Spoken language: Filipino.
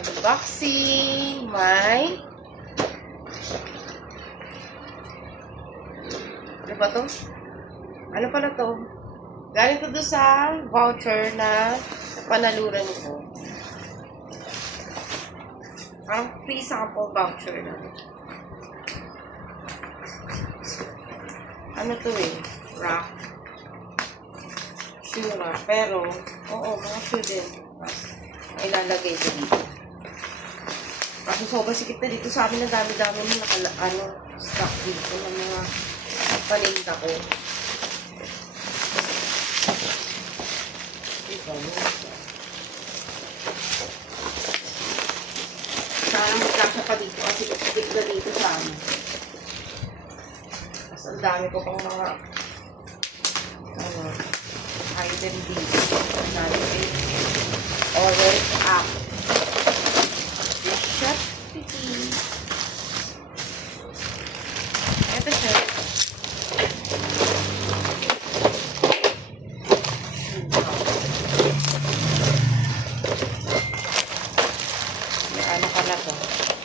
unboxing my ano ba to? Ano pala to? Galing to doon sa voucher na panaluran ko. Parang free sample voucher na. Ano to eh? Rock. Shoe na. Pero, oo, mga shoe din. Ilalagay ko dito. Kasi sobrang sikip na dito sa amin na dami-dami mo stock dito ng mga paninda ko. Sana magkasya pa dito kasi sikip na dito sa amin. Mas ang dami ko pang mga item dito. Orange app. Shut piti. Ito siya. Ano pala to?